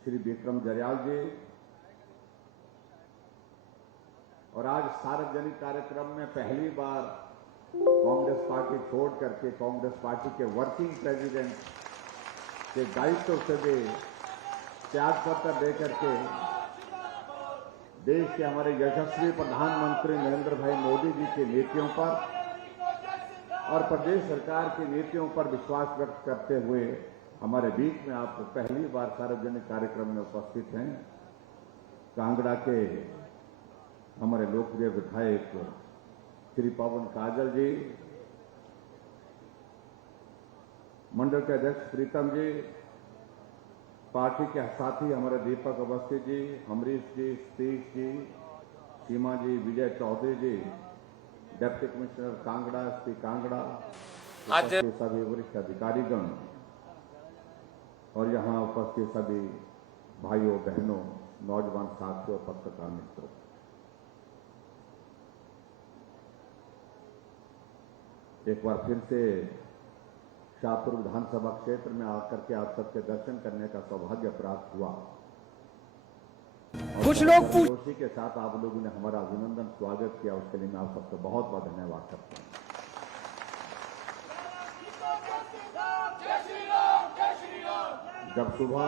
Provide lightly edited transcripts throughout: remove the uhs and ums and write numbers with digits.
श्री विक्रम जरयाल जी, और आज सार्वजनिक कार्यक्रम में पहली बार कांग्रेस पार्टी छोड़ करके कांग्रेस पार्टी के वर्किंग प्रेसिडेंट के दायित्व से भी त्यागपत्र देकर के देश के हमारे यशस्वी प्रधानमंत्री नरेंद्र भाई मोदी जी की नीतियों पर और प्रदेश सरकार की नीतियों पर विश्वास व्यक्त करते हुए हमारे बीच में आप पहली बार सार्वजनिक कार्यक्रम में उपस्थित हैं। कांगड़ा के हमारे लोकप्रिय विधायक श्री पवन काजल जी, मंडल के अध्यक्ष प्रीतम जी, पार्टी के साथी हमारे दीपक अवस्थी जी, अमरीश जी, सतीश जी, सीमा जी, विजय चौधरी जी, डिप्टी कमिश्नर कांगड़ा, श्री कांगड़ा, सभी वरिष्ठ अधिकारीगण और यहां उपस्थित सभी भाइयों बहनों, नौजवान साथियों, पत्रकार मित्रों, एक बार फिर से शाहपुर विधानसभा क्षेत्र में आकर के आप सबके दर्शन करने का सौभाग्य प्राप्त हुआ। कुछ लोग जोशी के साथ आप लोगों ने हमारा अभिनंदन स्वागत किया, उसके लिए मैं आप सबको बहुत बहुत धन्यवाद करता हूं। जब सुबह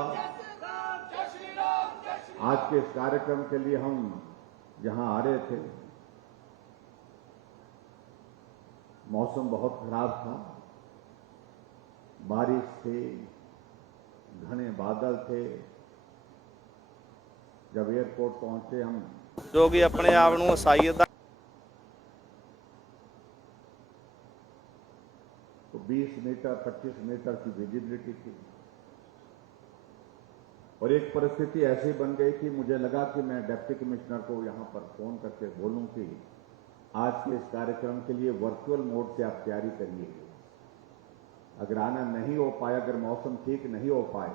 आज के इस कार्यक्रम के लिए हम यहां आ रहे थे, मौसम बहुत खराब था, बारिश थी, घने बादल थे। जब एयरपोर्ट पहुंचे हम जो कि अपने आप ਨੂੰ ਸਾਈਅਦ ਦਾ तो 20 मीटर 25 मीटर की विजिबिलिटी थी और एक परिस्थिति ऐसी बन गई कि मुझे लगा कि मैं डिप्टी कमिश्नर को यहां पर फोन करके बोलूं कि आज के इस कार्यक्रम के लिए वर्चुअल मोड से आप तैयारी करिए। अगर आना नहीं हो पाए, अगर मौसम ठीक नहीं हो पाए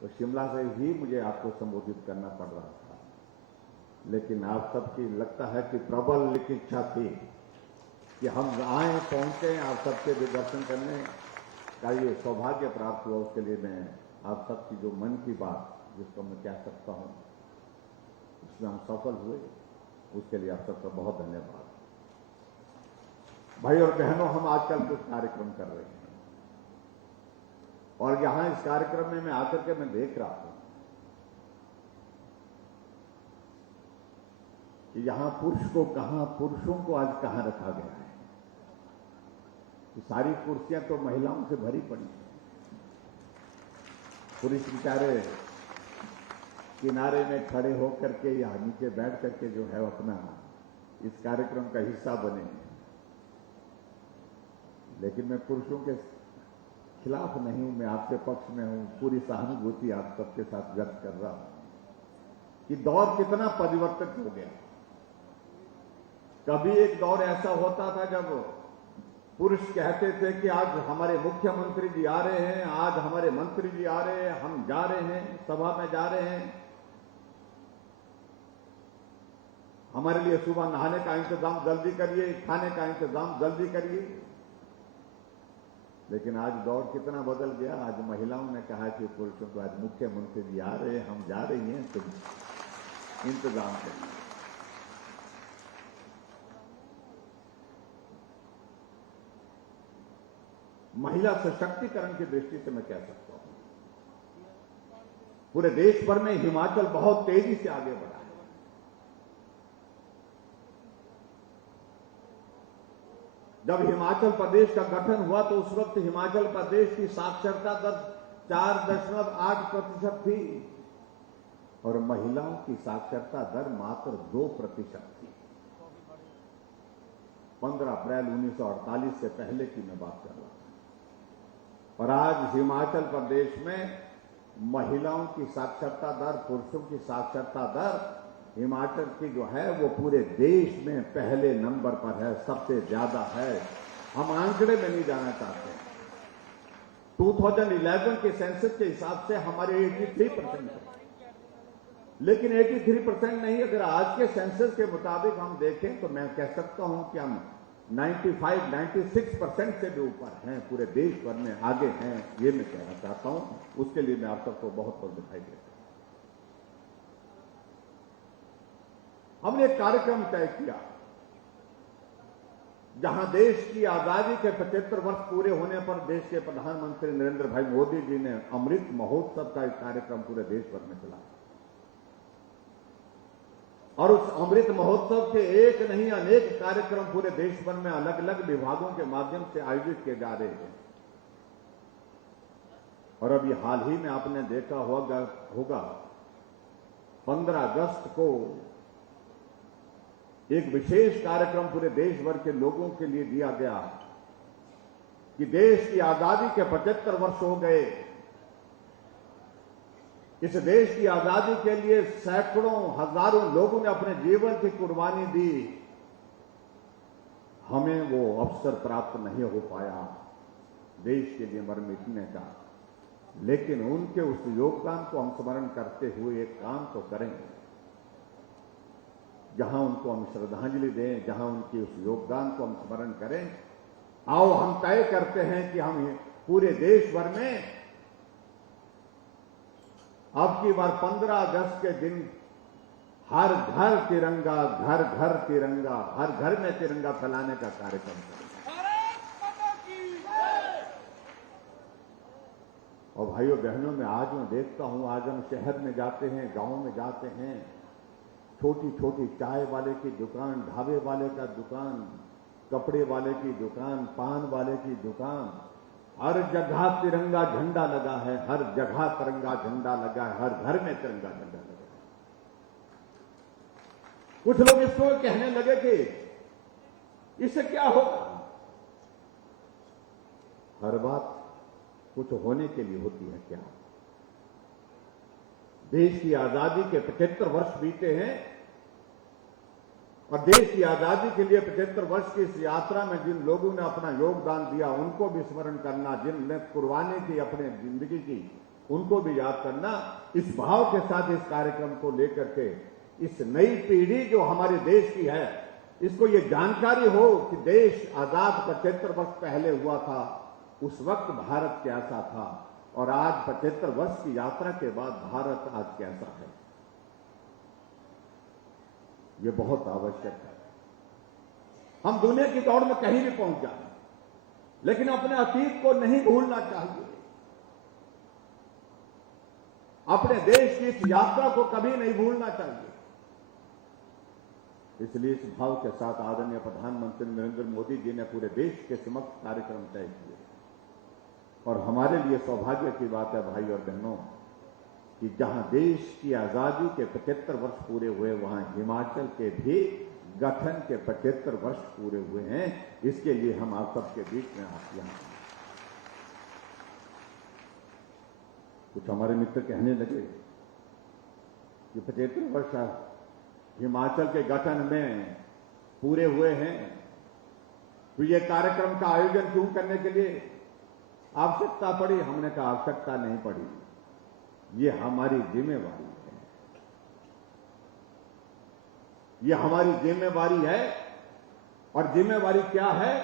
तो शिमला से ही मुझे आपको संबोधित करना पड़ रहा था, लेकिन आप सबकी लगता है कि प्रबल इच्छा थी कि हम आए, पहुंचे, आप सबके भी दर्शन करने का ये सौभाग्य प्राप्त हुआ। उसके लिए मैं आप सबकी जो मन की बात, जिसको मैं कह सकता हूं, उसमें हम सफल हुए, उसके लिए आप सबका बहुत धन्यवाद। भाई और बहनों, हम आजकल कुछ कार्यक्रम कर रहे हैं और यहां इस कार्यक्रम में मैं आकर के मैं देख रहा हूं कि यहां पुरुषों को आज कहां रखा गया है। कि सारी कुर्सियां तो महिलाओं से भरी पड़ी हैं। पुरुष बेचारे किनारे में खड़े होकर के या नीचे बैठ करके जो है अपना इस कार्यक्रम का हिस्सा बने, लेकिन मैं पुरुषों के खिलाफ नहीं हूं, मैं आपके पक्ष में हूं। पूरी सहानुभूति आप सबके साथ व्यक्त कर रहा हूं कि दौर कितना परिवर्तित हो गया। कभी एक दौर ऐसा होता था जब पुरुष कहते थे कि आज हमारे मुख्यमंत्री जी आ रहे हैं, आज हमारे मंत्री जी आ रहे हैं, हम जा रहे हैं, सभा में जा रहे हैं, हमारे लिए सुबह नहाने का इंतजाम जल्दी करिए, खाने का इंतजाम जल्दी करिए। लेकिन आज दौर कितना बदल गया। आज महिलाओं ने कहा कि पुरुषों को आज मुख्यमंत्री जी आ रहे हैं, हम जा रही हैं, तुम इंतजाम करिए। महिला सशक्तिकरण की दृष्टि से मैं कह सकता हूं पूरे देश भर में हिमाचल बहुत तेजी से आगे बढ़ा है। जब हिमाचल प्रदेश का गठन हुआ तो उस वक्त हिमाचल प्रदेश की साक्षरता दर 4.8% थी और महिलाओं की साक्षरता दर मात्र 2% थी। 15 अप्रैल 1948 से पहले की मैं बात कर रहा हूं। और आज हिमाचल प्रदेश में महिलाओं की साक्षरता दर, पुरुषों की साक्षरता दर हिमाचल की जो है वो पूरे देश में पहले नंबर पर है, सबसे ज्यादा है। हम आंकड़े में नहीं जाना चाहते। 2011 के सेंसस के हिसाब से हमारे 83% है, लेकिन 83% नहीं, अगर आज के सेंसस के मुताबिक हम देखें तो मैं कह सकता हूं कि हम 96% से भी ऊपर हैं, पूरे देश भर में आगे हैं, ये मैं कहना चाहता हूं। उसके लिए मैं आप सबको बहुत बहुत बधाई देता हूं। हमने एक कार्यक्रम तय किया जहां देश की आजादी के 75 वर्ष पूरे होने पर देश के प्रधानमंत्री नरेंद्र भाई मोदी जी ने अमृत महोत्सव का एक कार्यक्रम पूरे देश भर में चलाया और उस अमृत महोत्सव के एक नहीं अनेक कार्यक्रम पूरे देश भर में अलग अलग विभागों के माध्यम से आयोजित किए जा रहे हैं। और अभी हाल ही में आपने देखा होगा 15 अगस्त को एक विशेष कार्यक्रम पूरे देश भर के लोगों के लिए दिया गया कि देश की आजादी के 75 वर्ष हो गए। इस देश की आजादी के लिए सैकड़ों हजारों लोगों ने अपने जीवन की कुर्बानी दी। हमें वो अवसर प्राप्त नहीं हो पाया देश के लिए मर मिटने का, लेकिन उनके उस योगदान को हम स्मरण करते हुए एक काम तो करेंगे, जहां उनको हम श्रद्धांजलि दें, जहां उनके उस योगदान को हम स्मरण करें। आओ हम तय करते हैं कि हम पूरे देश भर में अब की बार 15 अगस्त के दिन हर घर तिरंगा, घर घर तिरंगा, हर घर में तिरंगा फैलाने का कार्यक्रम करें। और भाइयों बहनों में आज मैं देखता हूं, आज हम शहर में जाते हैं, गांव में जाते हैं, छोटी छोटी चाय वाले की दुकान, ढाबे वाले का दुकान, कपड़े वाले की दुकान, पान वाले की दुकान, हर जगह तिरंगा झंडा लगा है, हर जगह तिरंगा झंडा लगा है, हर घर में तिरंगा झंडा लगा है। कुछ लोग इसको कहने लगे कि इससे क्या होगा। हर बात कुछ होने के लिए होती है क्या? देश की आजादी के 75 वर्ष बीते हैं और देश की आजादी के लिए 75 वर्ष की इस यात्रा में जिन लोगों ने अपना योगदान दिया उनको भी स्मरण करना, जिनने कुर्बानी की अपने जिंदगी की उनको भी याद करना। इस भाव के साथ इस कार्यक्रम को लेकर के इस नई पीढ़ी जो हमारे देश की है, इसको ये जानकारी हो कि देश आजाद 75 वर्ष पहले हुआ था, उस वक्त भारत कैसा था और आज 75 वर्ष की यात्रा के बाद भारत आज कैसा है। ये बहुत आवश्यक है। हम दुनिया की दौड़ में कहीं भी पहुंच जाए, लेकिन अपने अतीत को नहीं भूलना चाहिए। अपने देश की इस यात्रा को कभी नहीं भूलना चाहिए। इसलिए इस भाव के साथ आदरणीय प्रधानमंत्री नरेंद्र मोदी जी ने पूरे देश के समक्ष कार्यक्रम तय किए और हमारे लिए सौभाग्य की बात है भाई और बहनों कि जहां देश की आजादी के 75 वर्ष पूरे हुए, वहां हिमाचल के भी गठन के 75 वर्ष पूरे हुए हैं। इसके लिए हम आप सबके बीच में आप यहां कुछ हमारे मित्र कहने लगे कि 75 वर्ष हिमाचल के गठन में पूरे हुए हैं, तो ये कार्यक्रम का आयोजन क्यों करने के लिए आवश्यकता पड़ी? हमने कहा आवश्यकता नहीं पड़ी, ये हमारी जिम्मेवारी है। ये हमारी जिम्मेवारी है। और जिम्मेवारी क्या है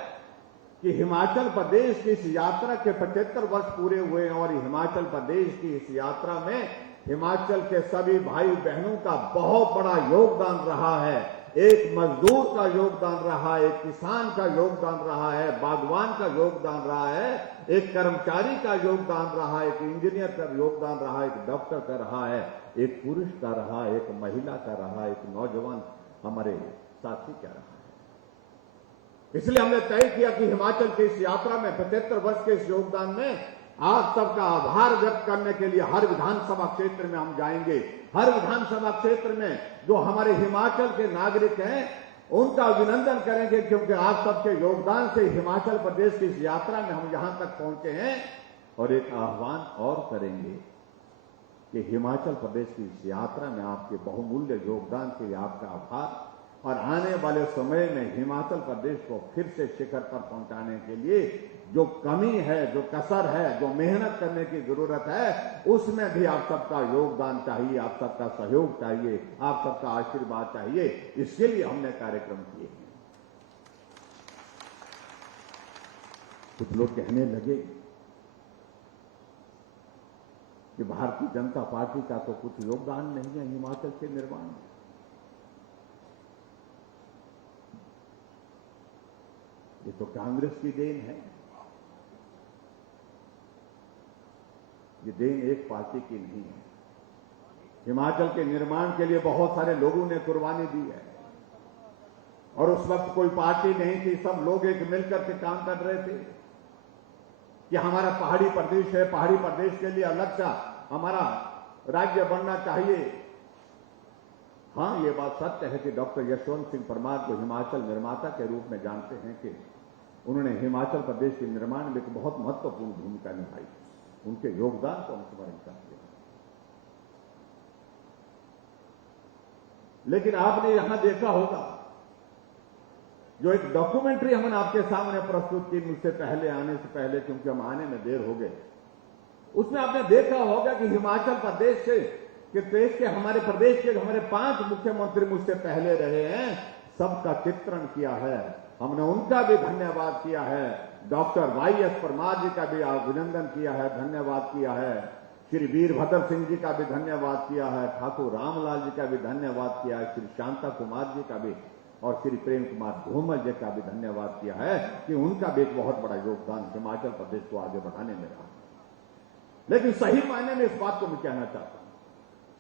कि हिमाचल प्रदेश की इस यात्रा के 75 वर्ष पूरे हुए हैं और हिमाचल प्रदेश की इस यात्रा में हिमाचल के सभी भाई बहनों का बहुत बड़ा योगदान रहा है। एक मजदूर का योगदान रहा है, एक किसान का योगदान रहा है, बागवान का योगदान रहा है, एक कर्मचारी का योगदान रहा है, एक इंजीनियर का योगदान रहा है, एक डॉक्टर का रहा है, एक पुरुष का रहा, एक महिला का रहा, एक नौजवान हमारे साथी का रहा है। इसलिए हमने तय किया कि हिमाचल की इस यात्रा में 75 वर्ष के इस योगदान में आप सबका आभार व्यक्त करने के लिए हर विधानसभा क्षेत्र में हम जाएंगे। हर विधानसभा क्षेत्र में जो हमारे हिमाचल के नागरिक हैं उनका अभिनंदन करेंगे, क्योंकि आप सबके योगदान से हिमाचल प्रदेश की इस यात्रा में हम यहां तक पहुंचे हैं। और एक आह्वान और करेंगे कि हिमाचल प्रदेश की इस यात्रा में आपके बहुमूल्य योगदान के लिए आपका आभार, और आने वाले समय में हिमाचल प्रदेश को फिर से शिखर पर पहुंचाने के लिए जो कमी है, जो कसर है, जो मेहनत करने की जरूरत है, उसमें भी आप सबका योगदान चाहिए, आप सबका सहयोग चाहिए, आप सबका आशीर्वाद चाहिए। इसके लिए हमने कार्यक्रम किए हैं। कुछ लोग कहने लगे कि भारतीय जनता पार्टी का तो कुछ योगदान नहीं है हिमाचल के निर्माण में। ये तो कांग्रेस की देन है। ये देन एक पार्टी की नहीं है। हिमाचल के निर्माण के लिए बहुत सारे लोगों ने कुर्बानी दी है और उस वक्त कोई पार्टी नहीं थी, सब लोग एक मिलकर के काम कर रहे थे कि हमारा पहाड़ी प्रदेश है, पहाड़ी प्रदेश के लिए अलग सा हमारा राज्य बनना चाहिए। हां, ये बात सत्य है कि डॉक्टर यशवंत सिंह परमार को हिमाचल निर्माता के रूप में जानते हैं कि उन्होंने हिमाचल प्रदेश के निर्माण में एक बहुत महत्वपूर्ण भूमिका निभाई। उनके योगदान को हम स्मरण करते हैं। लेकिन आपने यहां देखा होगा, जो एक डॉक्यूमेंट्री हमने आपके सामने प्रस्तुत की मुझसे पहले आने से पहले, क्योंकि हम आने में देर हो गए, उसमें आपने देखा होगा कि हिमाचल प्रदेश से कि देश के हमारे प्रदेश के हमारे 5 मुख्यमंत्री मुझसे पहले रहे हैं, सबका चित्रण किया है। हमने उनका भी धन्यवाद किया है। डॉक्टर वाई.एस. परमार जी का भी अभिनंदन किया है, धन्यवाद किया है। श्री वीरभद्र सिंह जी का भी धन्यवाद किया है, ठाकुर रामलाल जी का भी धन्यवाद किया है, श्री शांता कुमार जी का भी और श्री प्रेम कुमार धूमल जी का भी धन्यवाद किया है कि उनका भी एक बहुत बड़ा योगदान हिमाचल प्रदेश को आगे बढ़ाने में रहा। लेकिन सही मायने में इस बात को मैं कहना चाहता हूं,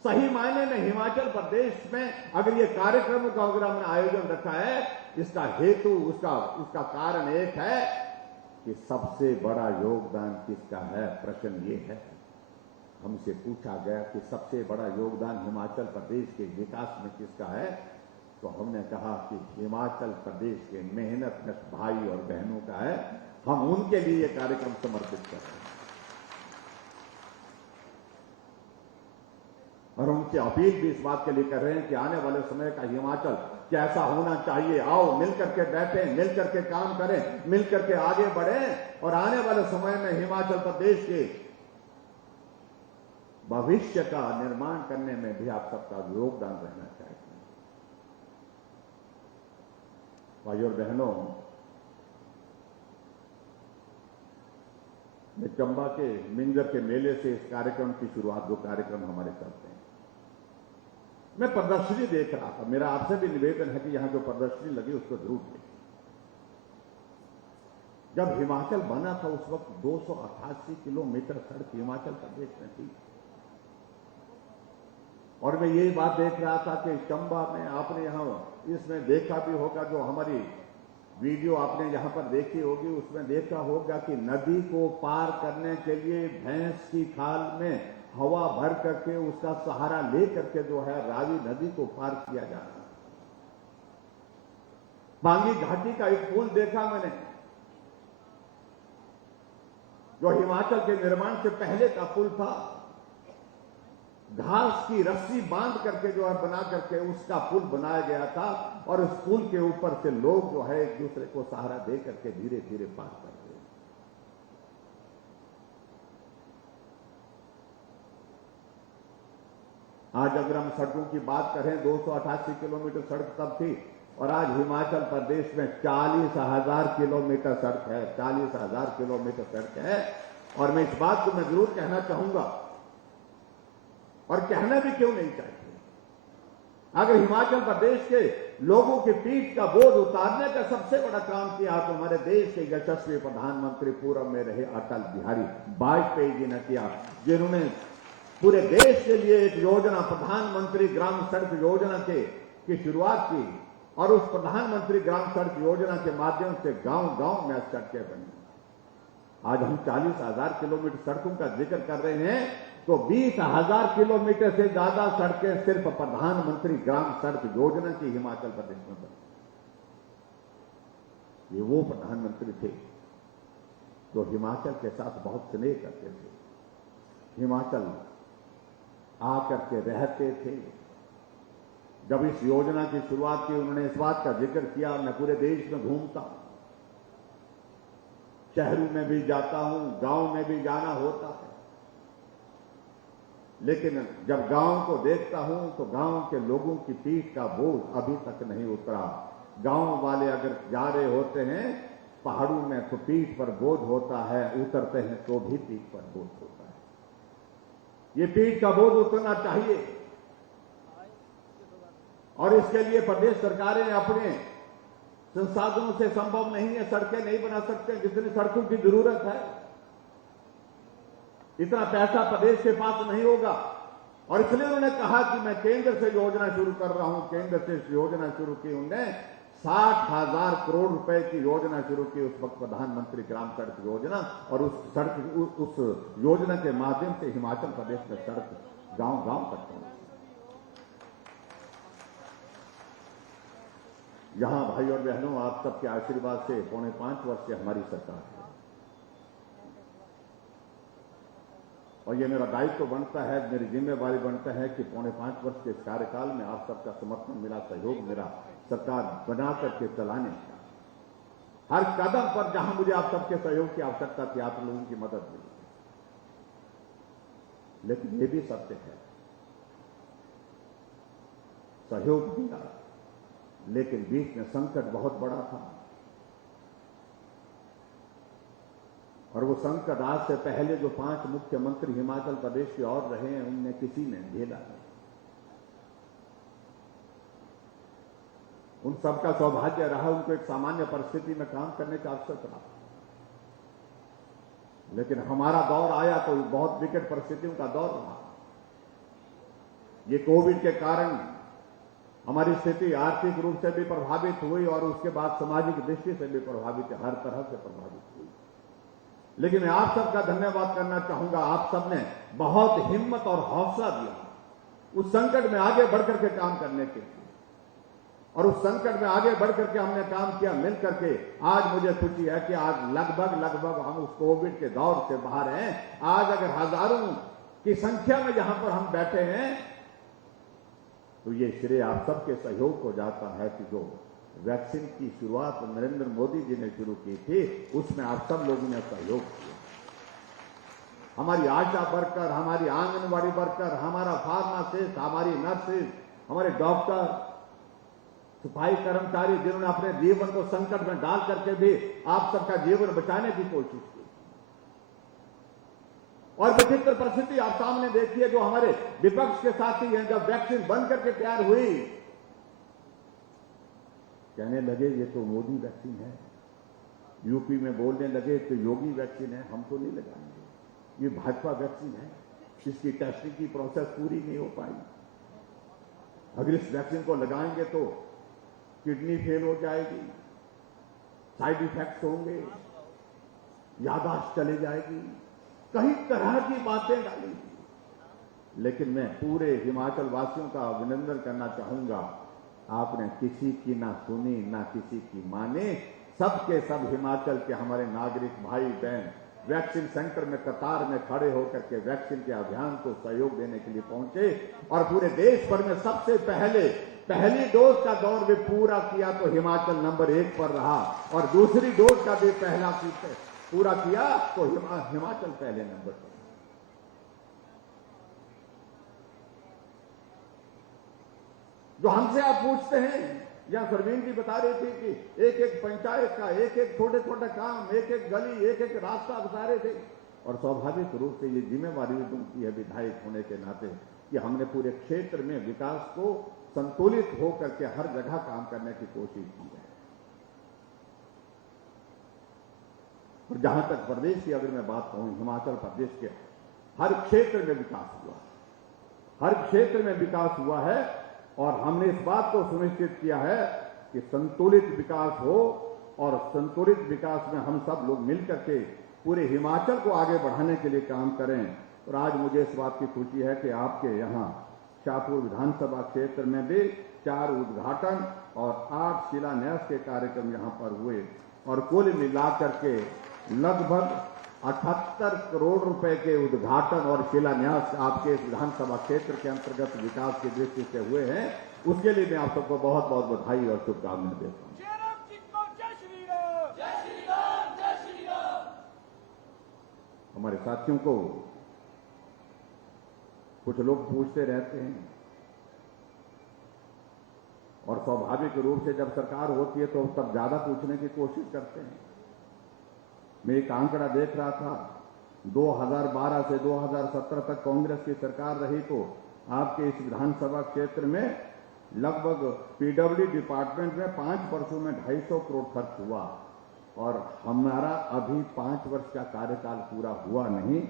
सही मायने में हिमाचल प्रदेश में अगर ये कार्यक्रम का अगर हमने आयोजन रखा है, इसका हेतु उसका कारण एक है कि सबसे बड़ा योगदान किसका है। प्रश्न ये है, हमसे पूछा गया कि सबसे बड़ा योगदान हिमाचल प्रदेश के विकास में किसका है, तो हमने कहा कि हिमाचल प्रदेश के मेहनतकश भाई और बहनों का है। हम उनके लिए ये कार्यक्रम समर्पित कर रहे हैं और उनसे अपील भी इस बात के लिए कर रहे हैं कि आने वाले समय का हिमाचल कैसा होना चाहिए। आओ मिलकर के बैठें, मिलकर के काम करें, मिलकर के आगे बढ़ें और आने वाले समय में हिमाचल प्रदेश के भविष्य का निर्माण करने में भी आप सबका योगदान रहना चाहिए। भाइयों और बहनों, मैं चंबा के मिंजर के मेले से इस कार्यक्रम की शुरुआत, जो कार्यक्रम हमारे चलते हैं, मैं प्रदर्शनी देख रहा था। मेरा आपसे भी निवेदन है कि यहां जो प्रदर्शनी लगी उसको जरूर देखें। जब हिमाचल बना था उस वक्त 288 किलोमीटर सड़क हिमाचल प्रदेश में थी और मैं यही बात देख रहा था कि चंबा में आपने यहां इसमें देखा भी होगा, जो हमारी वीडियो आपने यहां पर देखी होगी, उसमें देखा होगा कि नदी को पार करने के लिए भैंस की खाल में हवा भर करके उसका सहारा लेकर के जो है रावी नदी को पार किया जा रहा है। बांगी घाटी का एक पुल देखा मैंने, जो हिमाचल के निर्माण से पहले का पुल था। घास की रस्सी बांध करके जो है बना करके उसका पुल बनाया गया था और उस पुल के ऊपर से लोग जो है एक दूसरे को सहारा दे करके धीरे धीरे पार कर रहे हैं। आज अगर हम सड़कों की बात करें, 288 किलोमीटर सड़क तब थी और आज हिमाचल प्रदेश में 40,000 किलोमीटर सड़क है। 40,000 किलोमीटर सड़क है। और मैं इस बात को मैं जरूर कहना चाहूंगा, और कहना भी क्यों नहीं चाहिए, अगर हिमाचल प्रदेश के लोगों की पीठ का बोझ उतारने का सबसे बड़ा काम किया तो हमारे देश के यशस्वी प्रधानमंत्री पूर्व में रहे अटल बिहारी वाजपेयी जी ने किया, जिन्होंने पूरे देश के लिए एक योजना, प्रधानमंत्री ग्राम सड़क योजना की शुरुआत की और उस प्रधानमंत्री ग्राम सड़क योजना के माध्यम से गांव गांव में सड़कें बनी। आज हम 40,000 किलोमीटर सड़कों का जिक्र कर रहे हैं तो 20,000 किलोमीटर से ज्यादा सड़कें सिर्फ प्रधानमंत्री ग्राम सड़क योजना की हिमाचल प्रदेश में बनी। ये वो प्रधानमंत्री थे जो हिमाचल के साथ बहुत स्नेह करते थे, हिमाचल आकर के रहते थे। जब इस योजना की शुरुआत की उन्होंने इस बात का जिक्र किया, मैं पूरे देश में घूमता हूं, शहरों में भी जाता हूं, गांव में भी जाना होता है, लेकिन जब गांव को देखता हूं तो गांव के लोगों की पीठ का बोझ अभी तक नहीं उतरा। गांव वाले अगर जा रहे होते हैं पहाड़ों में तो पीठ पर बोझ होता है, उतरते हैं तो भी पीठ पर बोझ होता है। ये पीठ का बोझ उतरना चाहिए और इसके लिए प्रदेश सरकारें अपने संसाधनों से संभव नहीं है, सड़कें नहीं बना सकते जितनी सड़कों की जरूरत है, इतना पैसा प्रदेश के पास नहीं होगा। और इसलिए उन्होंने कहा कि मैं केंद्र से योजना शुरू कर रहा हूं। केंद्र से योजना शुरू की उन्होंने 60,000 करोड़ रुपए की योजना शुरू की उस वक्त प्रधानमंत्री ग्राम सड़क योजना। और उस योजना के माध्यम से हिमाचल प्रदेश में सड़क गांव-गांव तक पहुंची। यहां भाई और बहनों, आप सबके आशीर्वाद से 4.5 वर्ष से हमारी सरकार है और ये मेरा दायित्व बनता है, मेरी जिम्मेवारी बनता है कि 4.5 वर्ष के इस कार्यकाल में आप सबका समर्थन मिला, सहयोग मिला, सरकार बना करके चलाने का। हर कदम पर जहां मुझे आप सबके सहयोग की आवश्यकता थी, आप लोगों की मदद मिली। लेकिन ये भी सत्य है, सहयोग दिया, लेकिन बीच में संकट बहुत बड़ा था और वो संकट आज से पहले जो 5 मुख्यमंत्री हिमाचल प्रदेश के और रहे हैं, उनमें किसी ने झेला नहीं। उन सबका सौभाग्य रहा, उनको एक सामान्य परिस्थिति में काम करने का अवसर रहा। लेकिन हमारा दौर आया तो बहुत विकट परिस्थितियों का दौर रहा। ये कोविड के कारण हमारी स्थिति आर्थिक रूप से भी प्रभावित हुई और उसके बाद सामाजिक दृष्टि से भी प्रभावित, हर तरह से प्रभावित हुई। लेकिन मैं आप सबका धन्यवाद करना चाहूंगा, आप सबने बहुत हिम्मत और हौसला दिया उस संकट में आगे बढ़कर के काम करने के लिए। और उस संकट में आगे बढ़कर के हमने काम किया मिल करके। आज मुझे खुशी है कि आज लगभग हम उस कोविड के दौर से बाहर हैं। आज अगर हजारों की संख्या में यहां पर हम बैठे हैं तो ये श्रेय आप सबके सहयोग को जाता है कि जो वैक्सीन की शुरुआत नरेंद्र मोदी जी ने शुरू की थी, उसमें आप सब लोगों ने सहयोग किया। हमारी आशा वर्कर, हमारी आंगनबाड़ी वर्कर, हमारा फार्मासिस्ट, हमारी नर्सेज, हमारे डॉक्टर, सफाई कर्मचारी, जिन्होंने अपने जीवन को संकट में डाल करके भी आप सबका जीवन बचाने की कोशिश की। और विचित्र परिस्थिति आप सामने देखिए, जो हमारे विपक्ष के साथी हैं, जब वैक्सीन बन करके तैयार हुई, कहने लगे ये तो मोदी वैक्सीन है। यूपी में बोलने लगे तो योगी वैक्सीन है, हम तो नहीं लगाएंगे, ये भाजपा वैक्सीन है, इसकी टेस्टिंग की प्रोसेस पूरी नहीं हो पाई। अगर इस वैक्सीन को लगाएंगे तो किडनी फेल हो जाएगी, साइड इफेक्ट्स होंगे, याददाश्त चली जाएगी, कई तरह की बातें डाली। लेकिन मैं पूरे हिमाचल वासियों का अभिनंदन करना चाहूंगा, आपने किसी की ना सुनी ना किसी की माने। सबके सब हिमाचल के हमारे नागरिक भाई बहन वैक्सीन सेंटर में कतार में खड़े होकर के वैक्सीन के अभियान को सहयोग देने के लिए पहुंचे। और पूरे देश भर में सबसे पहली डोज का दौर भी पूरा किया तो हिमाचल नंबर 1 पर रहा, और दूसरी डोज का भी पहला पूरा किया तो हिमाचल पहले नंबर पर। जो हमसे आप पूछते हैं, या सरवीन जी बता रहे थे कि एक एक पंचायत का एक एक छोटे छोटे काम, एक एक गली, एक एक रास्ता बता रहे थे। और स्वाभाविक रूप से ये जिम्मेवारी भी बनती है विधायक होने के नाते कि हमने पूरे क्षेत्र में विकास को संतुलित होकर के हर जगह काम करने की कोशिश की है। और जहां तक प्रदेश की अगर मैं बात कहूं, हिमाचल प्रदेश के हर क्षेत्र में विकास हुआ, हर क्षेत्र में विकास हुआ है। और हमने इस बात को सुनिश्चित किया है कि संतुलित विकास हो, और संतुलित विकास में हम सब लोग मिलकर के पूरे हिमाचल को आगे बढ़ाने के लिए काम करें। और आज मुझे इस बात की खुशी है कि आपके यहाँ शाहपुर विधानसभा क्षेत्र में भी 4 उद्घाटन और 8 शिलान्यास के कार्यक्रम यहाँ पर हुए, और कुल मिलाकर के लगभग 78 करोड़ रुपए के उद्घाटन और शिलान्यास आपके इस विधानसभा क्षेत्र के अंतर्गत विकास की दृष्टि से हुए हैं। उसके लिए मैं आप सबको बहुत बहुत बधाई और शुभकामनाएं देता हूं। हमारे साथियों को कुछ लोग पूछते रहते हैं, और स्वाभाविक रूप से जब सरकार होती है तो तब ज्यादा पूछने की कोशिश करते हैं। मैं एक आंकड़ा देख रहा था, 2012 से 2017 तक कांग्रेस की सरकार रही तो आपके इस विधानसभा क्षेत्र में लगभग पीडब्ल्यू डिपार्टमेंट में 5 वर्षों में 250 करोड़ खर्च हुआ, और हमारा अभी 5 वर्ष का कार्यकाल पूरा हुआ नहीं।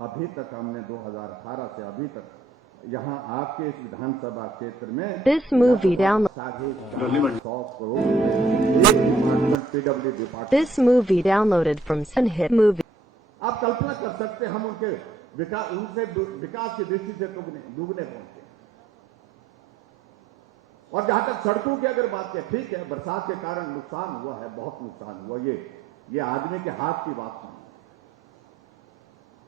अभी तक हमने 2018 से अभी तक यहाँ आपके इस विधानसभा क्षेत्र में This movie download. 100 crore PW department. This movie downloaded from Sunhit Movie. आप कल्पना कर सकते हैं हम उनसे विकास की दृष्टि से दुगने पहुंचे। और जहां तक सड़कों की अगर बात करें, ठीक है, बरसात के कारण नुकसान हुआ है, बहुत नुकसान हुआ, ये आदमी के हाथ की बात नहीं।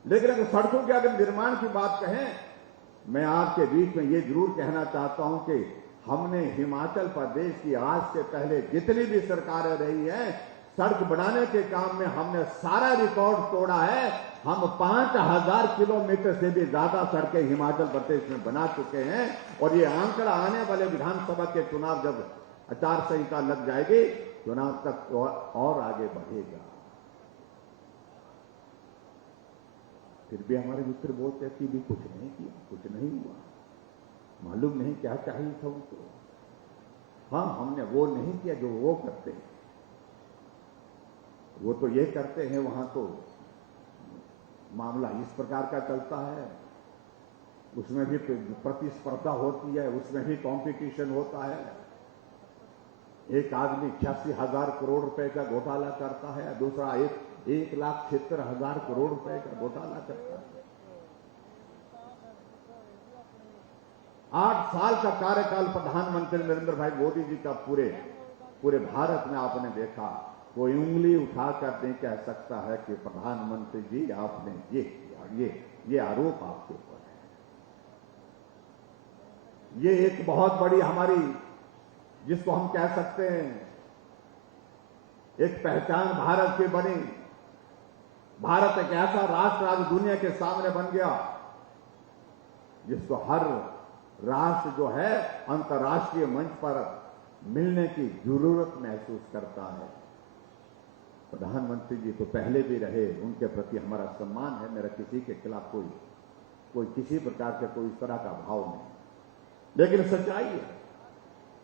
लेकिन अगर सड़कों के अगर निर्माण की बात कहें, मैं आपके बीच में ये जरूर कहना चाहता हूं कि हमने हिमाचल प्रदेश की आज से पहले जितनी भी सरकारें रही हैं, सड़क बनाने के काम में हमने सारा रिकॉर्ड तोड़ा है। हम 5000 किलोमीटर से भी ज्यादा सड़कें हिमाचल प्रदेश में बना चुके हैं, और ये आंकड़ा आने वाले विधानसभा के चुनाव जब आचार संहिता लग जाएगी, चुनाव तक और आगे बढ़ेगा। फिर भी हमारे मित्र बोलते हैं कि भी कुछ नहीं किया, कुछ नहीं हुआ, मालूम नहीं क्या चाहिए था उनको। हाँ, हमने वो नहीं किया जो वो करते हैं, वो तो ये करते हैं, वहां तो मामला इस प्रकार का चलता है, उसमें भी प्रतिस्पर्धा होती है, उसमें भी कंपटीशन होता है। एक आदमी 86,000 करोड़ रुपए का घोटाला करता है, दूसरा 1,76,000 करोड़ रुपए का घोटाला करता है। 8 साल का कार्यकाल प्रधानमंत्री नरेंद्र भाई मोदी जी का पूरे भारत में आपने देखा, कोई उंगली उठाकर नहीं कह सकता है कि प्रधानमंत्री जी आपने ये किया, ये आरोप आपके ऊपर है। ये एक बहुत बड़ी हमारी, जिसको हम कह सकते हैं, एक पहचान भारत की बनी। भारत एक ऐसा राष्ट्र आज दुनिया के सामने बन गया जिसको हर राष्ट्र जो है अंतर्राष्ट्रीय मंच पर मिलने की जरूरत महसूस करता है। प्रधानमंत्री जी तो पहले भी रहे, उनके प्रति हमारा सम्मान है, मेरा किसी के खिलाफ कोई किसी प्रकार का कोई इस तरह का भाव नहीं। लेकिन सच्चाई है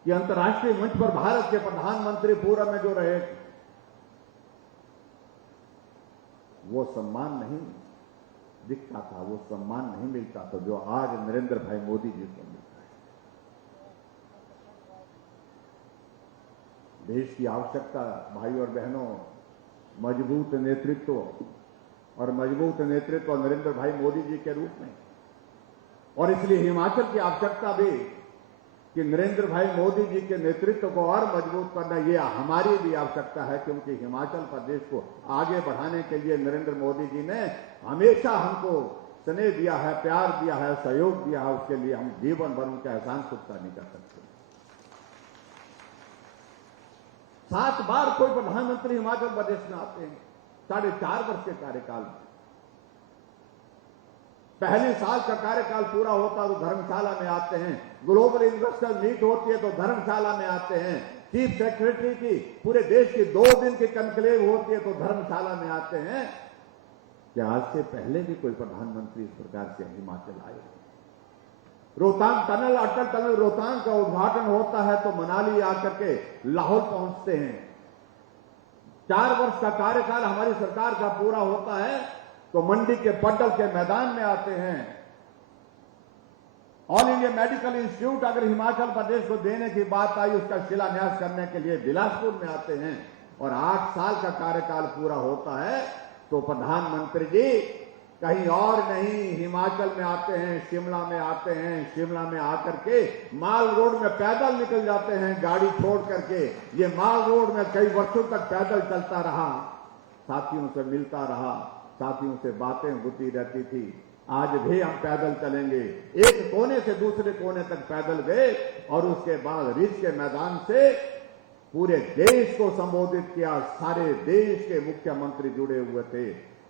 कि अंतर्राष्ट्रीय मंच पर भारत के प्रधानमंत्री पूर्व में जो रहे, वो सम्मान नहीं दिखता था, वो सम्मान नहीं मिलता था जो आज नरेंद्र भाई मोदी जी को मिलता है। देश की आवश्यकता, भाई और बहनों, मजबूत नेतृत्व, और मजबूत नेतृत्व नरेंद्र भाई मोदी जी के रूप में, और इसलिए हिमाचल की आवश्यकता भी कि नरेंद्र भाई मोदी जी के नेतृत्व को और मजबूत करना, ये हमारी भी आवश्यकता है, क्योंकि हिमाचल प्रदेश को आगे बढ़ाने के लिए नरेंद्र मोदी जी ने हमेशा हमको स्नेह दिया है, प्यार दिया है, सहयोग दिया है। उसके लिए हम जीवन भर उनका एहसान चुकता नहीं कर सकते। 7 बार कोई प्रधानमंत्री हिमाचल प्रदेश में आते हैं 4.5 वर्ष के कार्यकाल में। पहले साल का कार्यकाल पूरा होता तो धर्मशाला में आते हैं, ग्लोबल इन्वेस्टर मीट होती है तो धर्मशाला में आते हैं, चीफ सेक्रेटरी की पूरे देश की 2 दिन की कनक्लेव होती है तो धर्मशाला में आते हैं। क्या आज से पहले भी कोई प्रधानमंत्री इस प्रकार से हिमाचल आए? रोहतांग टनल, अटल टनल रोहतांग का उद्घाटन होता है तो मनाली आकर के लाहौर पहुंचते हैं। 4 वर्ष का कार्यकाल हमारी सरकार का पूरा होता है तो मंडी के पड्डल के मैदान में आते हैं। ऑल इंडिया मेडिकल इंस्टीट्यूट अगर हिमाचल प्रदेश को देने की बात आई, उसका शिलान्यास करने के लिए बिलासपुर में आते हैं। और 8 साल का कार्यकाल पूरा होता है तो प्रधानमंत्री जी कहीं और नहीं, हिमाचल में आते हैं, शिमला में आते हैं। शिमला में आकर के माल रोड में पैदल निकल जाते हैं गाड़ी छोड़ करके। ये माल रोड में कई वर्षों तक पैदल चलता रहा, साथियों से मिलता रहा, साथियों से बातें होती रहती थी। आज भी हम पैदल चलेंगे, एक कोने से दूसरे कोने तक पैदल गए और उसके बाद रिज के मैदान से पूरे देश को संबोधित किया। सारे देश के मुख्यमंत्री जुड़े हुए थे,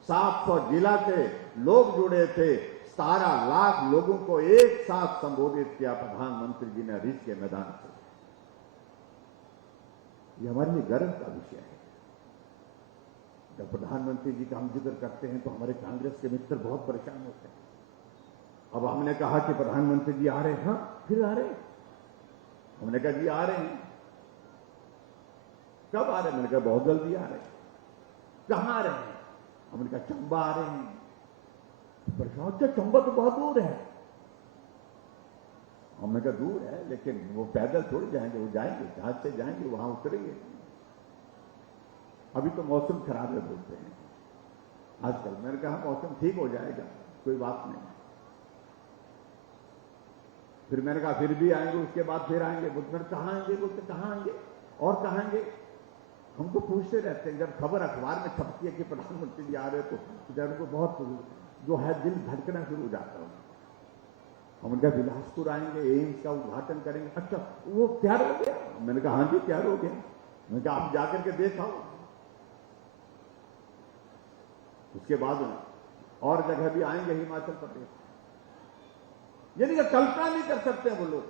700 जिला के लोग जुड़े थे, 17 लाख लोगों को एक साथ संबोधित किया प्रधानमंत्री जी ने रिज के मैदान से। ये हमारे लिए गर्व का विषय है। जब प्रधानमंत्री जी का हम जिक्र करते हैं तो हमारे कांग्रेस के मित्र बहुत परेशान होते हैं। अब हमने कहा कि प्रधानमंत्री जी आ रहे हैं, हाँ फिर आ रहे हैं। हमने कहा जी आ रहे हैं, कब आ रहे हैं? मैंने कहा बहुत जल्दी आ रहे हैं। कहां आ रहे हैं? हमने कहा चंबा आ रहे हैं। परेशान, अच्छा चंबा तो बहुत दूर है। हमने कहा दूर है लेकिन वो पैदल थोड़ी जाएंगे, वो जाएंगे जहाज से जाएंगे, वहां उतरेंगे। अभी तो मौसम खराब है बोलते हैं आजकल। मैंने कहा मौसम ठीक हो जाएगा, कोई बात नहीं। फिर मैंने कहा फिर भी आएंगे, उसके बाद फिर आएंगे। मैंने कहा आएंगे? बोलते कहां आएंगे और कहां आएंगे? हमको पूछते रहते हैं। जब खबर अखबार में छपती है कि प्रधानमंत्री जी आ रहे तो जब को बहुत जो है दिल धड़कना शुरू हो जाता है। हम उनका बिलासपुर आएंगे, एम्स का उद्घाटन करेंगे। अच्छा वो तैयार हो गया? मैंने कहा हाँ जी तैयार हो गया। मैंने कहा आप जाकर के देखाओ। उसके बाद और जगह भी आएंगे, हिमाचल प्रदेश। यानी कि कल्पना नहीं कर सकते वो लोग।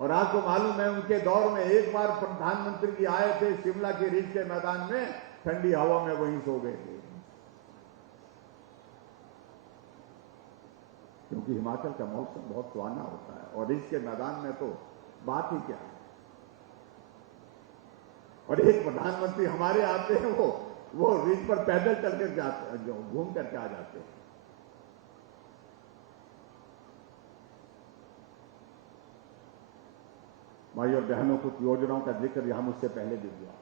और आपको मालूम है उनके दौर में एक बार प्रधानमंत्री जी आए थे शिमला के रिज के मैदान में, ठंडी हवा में वहीं सो गए थे। क्योंकि हिमाचल का मौसम बहुत सुहाना होता है और रिज के मैदान में तो बात ही क्या है। और एक प्रधानमंत्री हमारे आते हैं, वो रिज पर पैदल चलकर जाते, जो घूम करके आ जाते हैं। भाई और बहनों, कुछ योजनाओं का जिक्र यहां मुझसे पहले भी हुआ।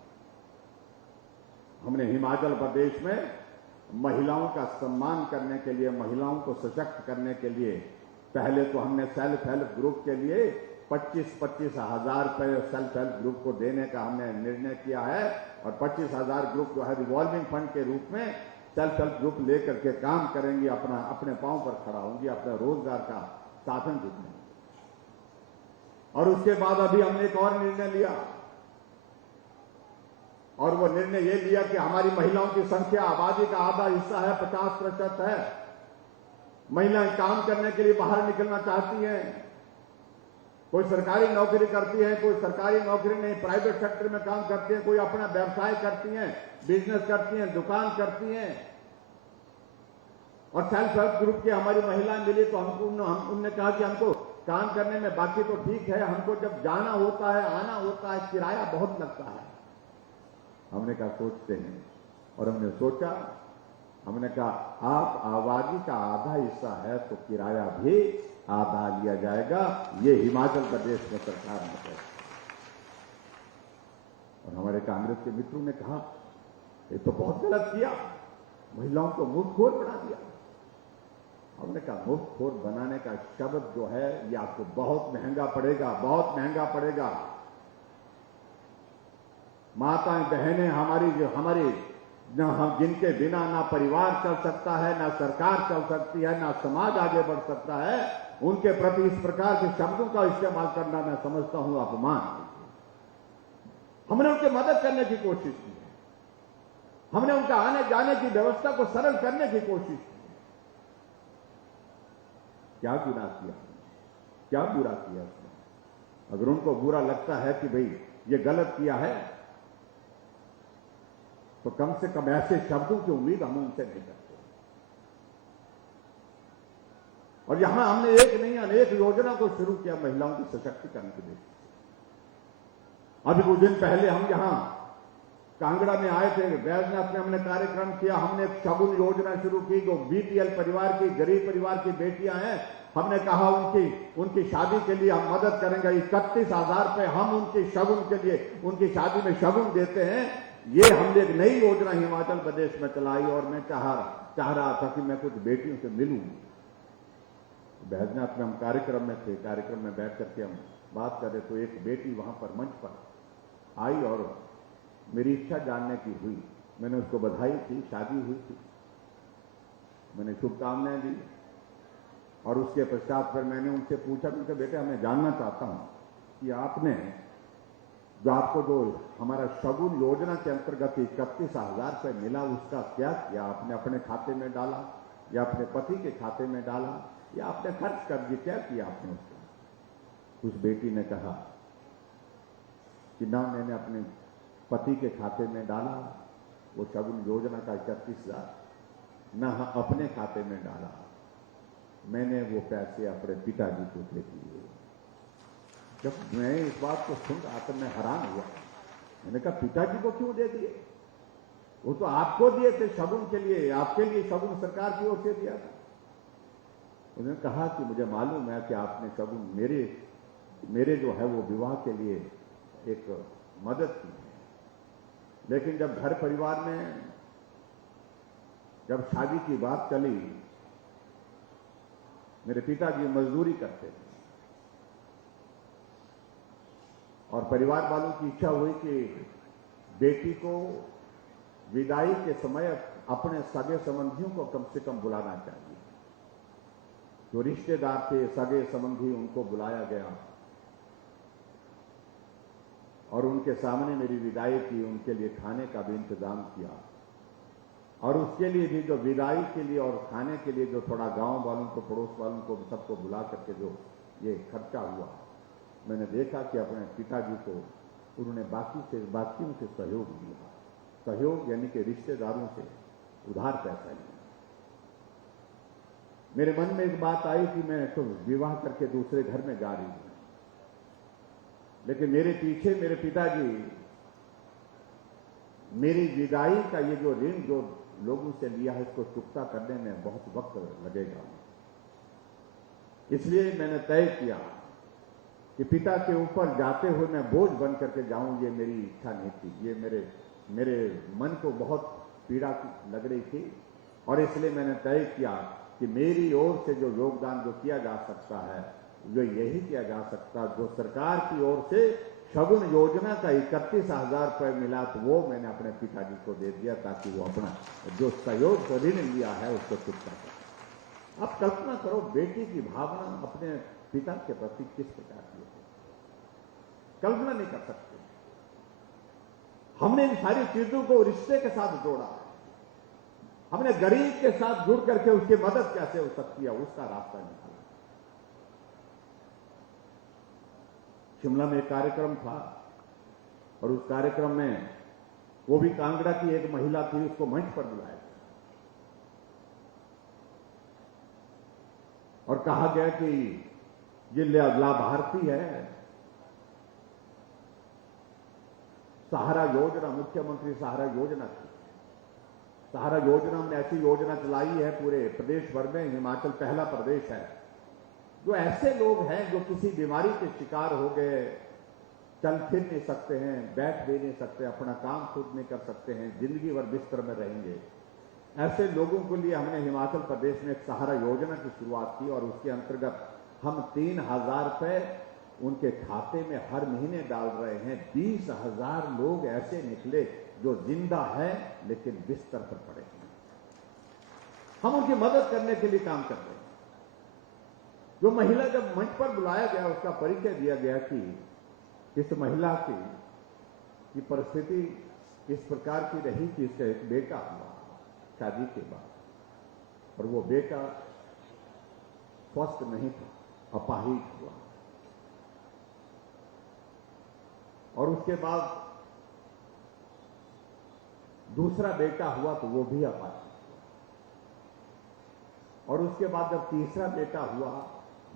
हमने हिमाचल प्रदेश में महिलाओं का सम्मान करने के लिए, महिलाओं को सशक्त करने के लिए, पहले तो हमने सेल्फ हेल्प ग्रुप के लिए 25-25 हजार रुपये सेल्फ हेल्प ग्रुप को देने का हमने निर्णय किया है। और 25,000 ग्रुप जो है रिवॉल्विंग फंड के रूप में सेल्फ हेल्प ग्रुप लेकर के काम करेंगी, अपने पांव पर खड़ा होंगी, अपने रोजगार का साधन जुटाएंगे। और उसके बाद अभी हमने एक और निर्णय लिया, और वो निर्णय ये लिया कि हमारी महिलाओं की संख्या आबादी का आधा हिस्सा है, 50% है। महिलाएं काम करने के लिए बाहर निकलना चाहती हैं। कोई सरकारी नौकरी करती है, कोई सरकारी नौकरी नहीं, प्राइवेट सेक्टर में काम करती है, कोई अपना व्यवसाय करती हैं, बिजनेस करती हैं, दुकान करती हैं। और सेल्फ हेल्प ग्रुप की हमारी महिलाएं मिली तो उनने कहा कि हमको काम करने में बाकी तो ठीक है, हमको जब जाना होता है, आना होता है, किराया बहुत लगता है। हमने कहा सोचते हैं, और हमने सोचा, हमने कहा आप आबादी का आधा हिस्सा है तो किराया भी आधा लिया जाएगा। ये हिमाचल प्रदेश में सरकार ने कहा। और हमारे कांग्रेस के मित्रों ने कहा ये तो बहुत गलत किया, महिलाओं को मुफ्तखोर बना दिया। हमने कहा मुफ्तखोर बनाने का शब्द जो है ये आपको बहुत महंगा पड़ेगा, बहुत महंगा पड़ेगा। माताएं बहनें हमारी हम जिनके बिना ना परिवार चल सकता है, ना सरकार चल सकती है, ना समाज आगे बढ़ सकता है, उनके प्रति इस प्रकार के शब्दों का इस्तेमाल करना मैं समझता हूं अपमान। हमने उनकी मदद करने की कोशिश की है, हमने उनका आने जाने की व्यवस्था को सरल करने की कोशिश की। क्या गुनाह किया, क्या बुरा किया? अगर उनको बुरा लगता है कि भाई ये गलत किया है, तो कम से कम ऐसे शब्दों की उम्मीद हम उनसे नहीं करते। और यहां हमने एक नहीं अनेक योजना को शुरू किया महिलाओं की सशक्तिकरण के लिए। अभी कुछ दिन पहले हम यहां कांगड़ा में आए थे, बैजनाथ में हमने कार्यक्रम किया। हमने एक शगुन योजना शुरू की, जो बीपीएल परिवार की, गरीब परिवार की बेटियां हैं, हमने कहा उनकी शादी के लिए हम मदद करेंगे। 31,000 रुपए हम उनकी शगुन के लिए, उनकी शादी में शगुन देते हैं। ये हमने एक नई योजना हिमाचल प्रदेश में चलाई। और मैं चाह रहा था कि मैं कुछ बेटियों से मिलूं। बैजनाथ में हम कार्यक्रम में थे, कार्यक्रम में बैठ करके हम बात कर रहे, तो एक बेटी वहां पर मंच पर आई और मेरी इच्छा जानने की हुई। मैंने उसको बधाई दी, शादी हुई थी, मैंने शुभकामनाएं दी। और उसके पश्चात फिर मैंने उनसे पूछा कि बेटा मैं जानना चाहता हूं कि आपने जो हमारा शगुन योजना के अंतर्गत 31,000 रुपये मिला, उसका क्या किया? आपने अपने खाते में डाला या अपने पति के खाते में डाला या आपने खर्च कर दिया? क्या किया आपने उसका? उस बेटी ने कहा कि ना मैंने अपने पति के खाते में डाला, वो शगुन योजना का 31,000 न अपने खाते में डाला, मैंने वो पैसे अपने पिताजी को दे दिए। जब मैं इस बात को सुन रहा तो मैं हैरान हुआ। मैंने कहा पिताजी को क्यों दे दिए? वो तो आपको दिए थे शगुन के लिए, आपके लिए शगुन सरकार की ओर से दिया था। उन्होंने कहा कि मुझे मालूम है कि आपने शगुन मेरे जो है वो विवाह के लिए एक मदद की है, लेकिन जब घर परिवार में जब शादी की बात चली, मेरे पिताजी मजदूरी करते थे और परिवार वालों की इच्छा हुई कि बेटी को विदाई के समय अपने सगे संबंधियों को कम से कम बुलाना चाहिए। जो रिश्तेदार थे, सगे संबंधी, उनको बुलाया गया और उनके सामने मेरी विदाई की, उनके लिए खाने का भी इंतजाम किया और उसके लिए भी जो विदाई के लिए और खाने के लिए जो थोड़ा गांव वालों को, पड़ोस वालों को सबको बुला करके जो ये खर्चा हुआ, मैंने देखा कि अपने पिताजी को उन्होंने बाकियों से सहयोग दिया। सहयोग यानी कि रिश्तेदारों से उधार पैसा लिया। मेरे मन में एक बात आई कि मैं तो विवाह करके दूसरे घर में जा रही हूं, लेकिन मेरे पीछे मेरे पिताजी मेरी विदाई का ये जो ऋण जो लोगों से लिया है, इसको चुकता करने में बहुत वक्त लगेगा। इसलिए मैंने तय किया कि पिता के ऊपर जाते हुए मैं बोझ बन करके जाऊं, ये मेरी इच्छा नहीं थी। ये मेरे मन को बहुत पीड़ा लग रही थी और इसलिए मैंने तय किया कि मेरी ओर से जो योगदान जो किया जा सकता है, जो यही किया जा सकता, जो सरकार की ओर से शगुन योजना का 31,000 रुपये मिला, तो वो मैंने अपने पिताजी को दे दिया ताकि वो अपना जो सहयोग ऋण लिया है उसको चुकता करे। आप कल्पना करो बेटी की भावना अपने पिता के प्रति किस प्रकार की है, कल्पना नहीं कर सकते। हमने इन सारी चीजों को रिश्ते के साथ जोड़ा, हमने गरीब के साथ जुड़ करके उसकी मदद कैसे हो सकती है, उसका रास्ता निकाला। शिमला में एक कार्यक्रम था और उस कार्यक्रम में वो भी कांगड़ा की एक महिला थी, उसको मंच पर बुलाया और कहा गया कि ये लाभार्थी है सहारा योजना, मुख्यमंत्री सहारा योजना की। सहारा योजना में ऐसी योजना चलाई है पूरे प्रदेश भर में, हिमाचल पहला प्रदेश है जो ऐसे लोग हैं जो किसी बीमारी के शिकार हो गए, चल फिर नहीं सकते हैं, बैठ भी नहीं सकते, अपना काम खुद नहीं कर सकते हैं, जिंदगी भर बिस्तर में रहेंगे। ऐसे लोगों के लिए हमने हिमाचल प्रदेश में एक सहारा योजना की शुरुआत की और उसके अंतर्गत हम 3,000 रुपए उनके खाते में हर महीने डाल रहे हैं। 20,000 लोग ऐसे निकले जो जिंदा है लेकिन बिस्तर पर पड़े हैं। हम उनकी मदद करने के लिए काम कर रहे हैं। जो महिला जब मंच पर बुलाया गया, उसका परिचय दिया गया कि इस महिला की परिस्थिति इस प्रकार की रही कि इसका एक बेटा हुआ शादी के बाद और वो बेटा स्वस्थ नहीं था, अपाहिज हुआ और उसके बाद दूसरा बेटा हुआ तो वो भी अपाहिज हुआ और उसके बाद जब तीसरा बेटा हुआ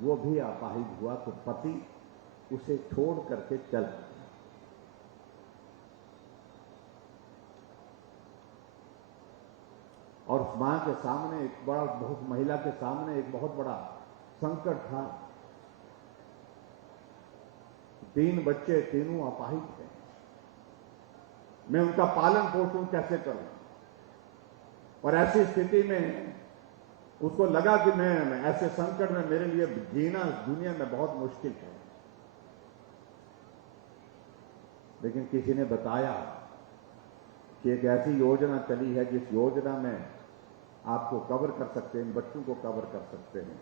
वो भी अपाहिज हुआ तो पति उसे छोड़ करके चल गया। और उस मां के सामने महिला के सामने एक बहुत बड़ा संकट था। 3 बच्चे, तीनों अपाहिज थे, मैं उनका पालन पोषण कैसे करूं? और ऐसी स्थिति में उसको लगा कि मैं ऐसे संकट में मेरे लिए जीना दुनिया में बहुत मुश्किल है। लेकिन किसी ने बताया कि एक ऐसी योजना चली है जिस योजना में आपको कवर कर सकते हैं, बच्चों को कवर कर सकते हैं।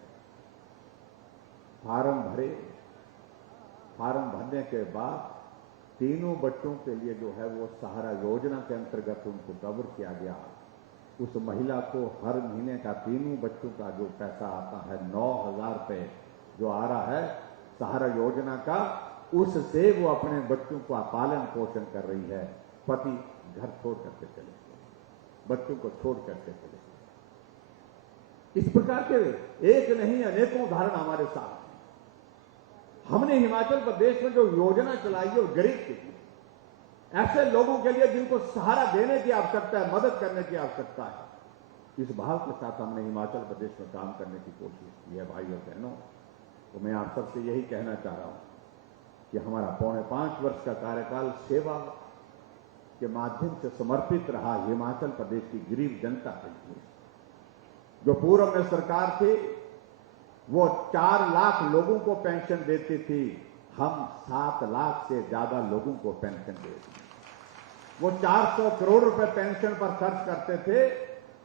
फार्म भरे, फार्म भरने के बाद तीनों बच्चों के लिए जो है वो सहारा योजना के अंतर्गत उनको कवर किया गया। उस महिला को हर महीने का तीनों बच्चों का जो पैसा आता है 9,000 रुपए जो आ रहा है सहारा योजना का, उससे वो अपने बच्चों का पालन पोषण कर रही है। पति घर छोड़ करके चले गए। बच्चों को छोड़ करके चले। इस प्रकार के एक नहीं अनेकों उदाहरण हमारे साथ हैं। हमने हिमाचल प्रदेश में जो योजना चलाई है वो गरीब के लिए, ऐसे लोगों के लिए जिनको सहारा देने की आवश्यकता है, मदद करने की आवश्यकता है, इस भाव के साथ हमने हिमाचल प्रदेश में काम करने की कोशिश की है। भाई और बहनों, तो मैं आप सबसे यही कहना चाह रहा हूं कि हमारा 5.25 वर्ष का कार्यकाल सेवा के माध्यम से समर्पित रहा हिमाचल प्रदेश की गरीब जनता के लिए। जो पूर्व में सरकार थी वो 4 लाख लोगों को पेंशन देती थी, हम 7 लाख से ज्यादा लोगों को पेंशन देते हैं। वो 400 करोड़ रुपए पेंशन पर खर्च करते थे,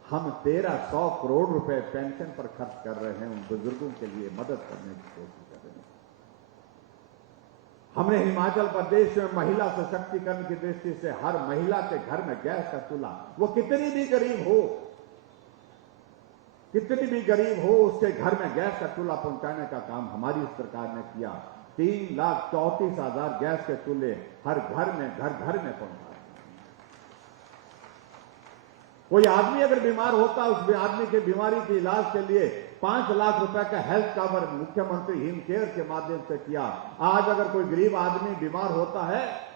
हम 1300 करोड़ रुपए पेंशन पर खर्च कर रहे हैं, उन बुजुर्गों के लिए मदद करने की कोशिश कर रहे हैं। हमने हिमाचल प्रदेश में महिला सशक्तिकरण की दृष्टि से हर महिला के घर में गैस का चूल्हा, वो कितनी भी गरीब हो उसके घर में गैस का चूल्हा पहुंचाने का काम हमारी सरकार ने किया। 3,34,000 गैस के चूल्हे हर घर में पहुंचाए। कोई आदमी अगर बीमार होता है, उस आदमी की बीमारी के इलाज के लिए 5 लाख रुपए का हेल्थ कवर मुख्यमंत्री हिम केयर के माध्यम से किया। आज अगर कोई गरीब आदमी बीमार होता है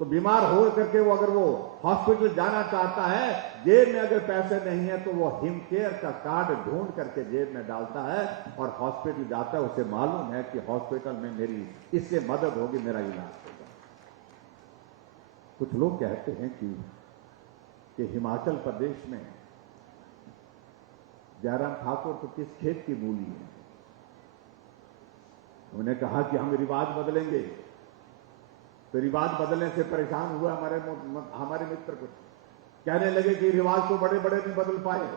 तो बीमार हो करके वो अगर वो हॉस्पिटल जाना चाहता है, जेब में अगर पैसे नहीं है तो वो हिम केयर का कार्ड ढूंढ करके जेब में डालता है और हॉस्पिटल जाता है। उसे मालूम है कि हॉस्पिटल में मेरी इससे मदद होगी, मेरा इलाज होगा। कुछ लोग कहते हैं कि हिमाचल प्रदेश में जयराम ठाकुर तो किस खेत की मूली है। उन्होंने कहा कि हम रिवाज बदलेंगे, तो रिवाज बदलने से परेशान हुआ हमारे मित्र कुछ कहने लगे कि रिवाज तो बड़े बड़े नहीं बदल पाए।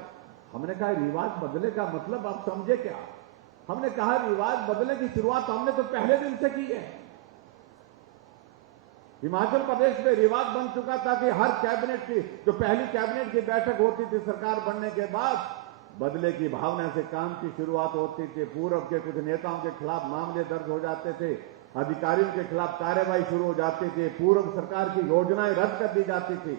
हमने कहा रिवाज बदले का मतलब आप समझे क्या? हमने कहा रिवाज बदलने की शुरुआत हमने तो पहले दिन से की है। हिमाचल प्रदेश में रिवाज बन चुका था कि हर कैबिनेट की जो पहली कैबिनेट की बैठक होती थी सरकार बनने के बाद, बदले की भावना से काम की शुरुआत होती थी। पूर्व के कुछ नेताओं के खिलाफ मामले दर्ज हो जाते थे, अधिकारियों के खिलाफ कार्रवाई शुरू हो जाती थी, पूर्व सरकार की योजनाएं रद्द कर दी जाती थी।